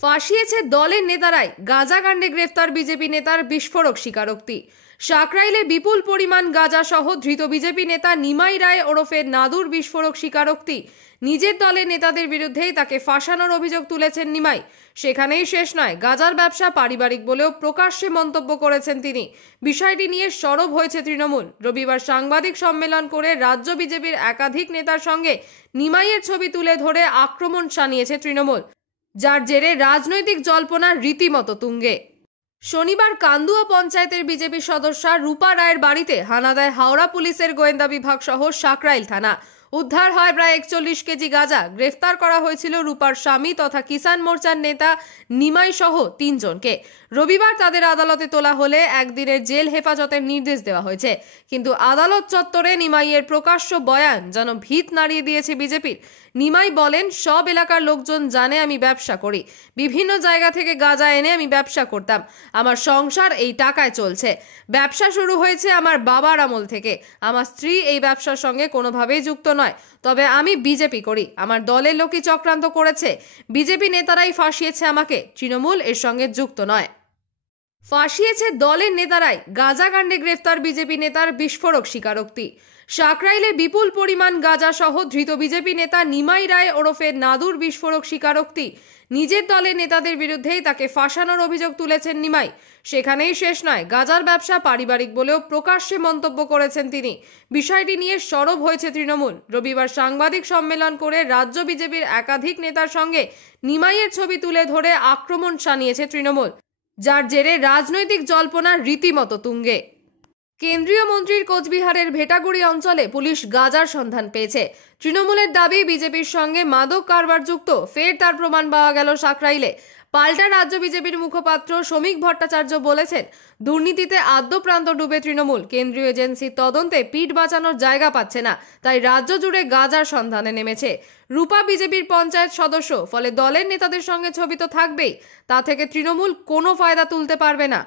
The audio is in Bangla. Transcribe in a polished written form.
ফাঁসিয়েছে দলের নেতারাই, গাঁজাকাণ্ডে গ্রেফতার বিজেপি নেতার বিস্ফোরক স্বীকারোক্তি। সাকরাইলে বিপুল পরিমাণ গাঁজা সহ ধৃত বিজেপি নেতা নিমাই রায় ওরফে নাদুর বিস্ফোরক স্বীকারোক্তি। নিজের দলের নেতাদের বিরুদ্ধেই তাকে ফাঁসানোর অভিযোগ তুলেছেন নিমাই। সেখানেই শেষ নয়, গাঁজার ব্যবসা পারিবারিক বলেও প্রকাশ্যে মন্তব্য করেছেন তিনি। বিষয়টি নিয়ে সরব হয়েছে তৃণমূল। রবিবার সাংবাদিক সম্মেলন করে রাজ্য বিজেপির একাধিক নেতার সঙ্গে নিমাইয়ের ছবি তুলে ধরে আক্রমণ শানিয়েছে তৃণমূল, যার জেরে রাজনৈতিক জল্পনা রীতিমতো তুঙ্গে। শনিবার কান্দুয়া পঞ্চায়েতের বিজেপি সদস্যা রূপা রায়ের বাড়িতে হানা দেয় হাওড়া পুলিশের গোয়েন্দা বিভাগ সহ সাকরাইল থানা। উদ্ধার হয় প্রায় 41 কেজি গাঁজা। গ্রেফতার করা হয়েছিল রূপার স্বামী তথা কিষাণ মোর্চার নেতা নিমাই সহ 3 জনকে। রবিবার তাদের আদালতে তোলা হলে একদিনের জেল হেফাজতের নির্দেশ দেওয়া হয়েছে। কিন্তু আদালত চত্বরে নিমাইয়ের প্রকাশ্য বয়ান যেন ভিত নাড়িয়ে দিয়েছে বিজেপির। নিমাই বলেন, সব এলাকার লোকজন জানে আমি ব্যবসা করি, বিভিন্ন জায়গা থেকে গাঁজা এনে আমি ব্যবসা করতাম, আমার সংসার এই টাকায় চলছে। ব্যবসা শুরু হয়েছে আমার বাবার আমল থেকে। আমার স্ত্রী এই ব্যবসার সঙ্গে কোনোভাবেই যুক্ত নয়, তবে আমি বিজেপি করি। আমার দলের লোকই চক্রান্ত করেছে, বিজেপি নেতারাই ফাঁসিয়েছে আমাকে, তৃণমূল এর সঙ্গে যুক্ত নয়। ফাঁসিয়েছে দলের নেতারাই, গাঁজাকাণ্ডে গ্রেফতার বিজেপি নেতার বিস্ফোরক স্বীকারোক্তি। সাকরাইলে বিপুল পরিমাণ গাঁজা সহ ধৃত বিজেপি নেতা নিমাই রায় ওরফে নাদুর বিস্ফোরক স্বীকারোক্তি। নিজের দলের নেতাদের বিরুদ্ধেই তাকে ফাঁসানোর অভিযোগ তুলেছেন নিমাই। সেখানেই শেষ নয়, গাঁজার ব্যবসা পারিবারিক বলেও প্রকাশ্যে মন্তব্য করেছেন তিনি। বিষয়টি নিয়ে সরব হয়েছে তৃণমূল। রবিবার সাংবাদিক সম্মেলন করে রাজ্য বিজেপির একাধিক নেতার সঙ্গে নিমাইয়ের ছবি তুলে ধরে আক্রমণ শানিয়েছে তৃণমূল, যার জেরে রাজনৈতিক জল্পনা রীতিমতো তুঙ্গে। কেন্দ্রীয় মন্ত্রীর কোচবিহারের ভেটাগুড়ি অঞ্চলে পুলিশ গাঁজার সন্ধান পেয়েছে। তৃণমূলের দাবি, বিজেপির সঙ্গে মাদক কারবার যুক্ত ফের তার প্রমাণ পাওয়া গেল সাকরাইলে। পাল্টা রাজ্য বিজেপির মুখপাত্র শ্রমিক ভট্টাচার্য বলেছেন, দুর্নীতিতে আদ্যপ্রান্ত ডুবে তৃণমূল। কেন্দ্রীয় এজেন্সির তদন্তে পিঠ বাঁচানোর জায়গা পাচ্ছে না, তাই রাজ্য জুড়ে গাঁজার সন্ধানে নেমেছে। রূপা বিজেপির পঞ্চায়েত সদস্য, ফলে দলের নেতাদের সঙ্গে ছবি তো থাকবেই, তা থেকে তৃণমূল কোনো ফায়দা তুলতে পারবে না।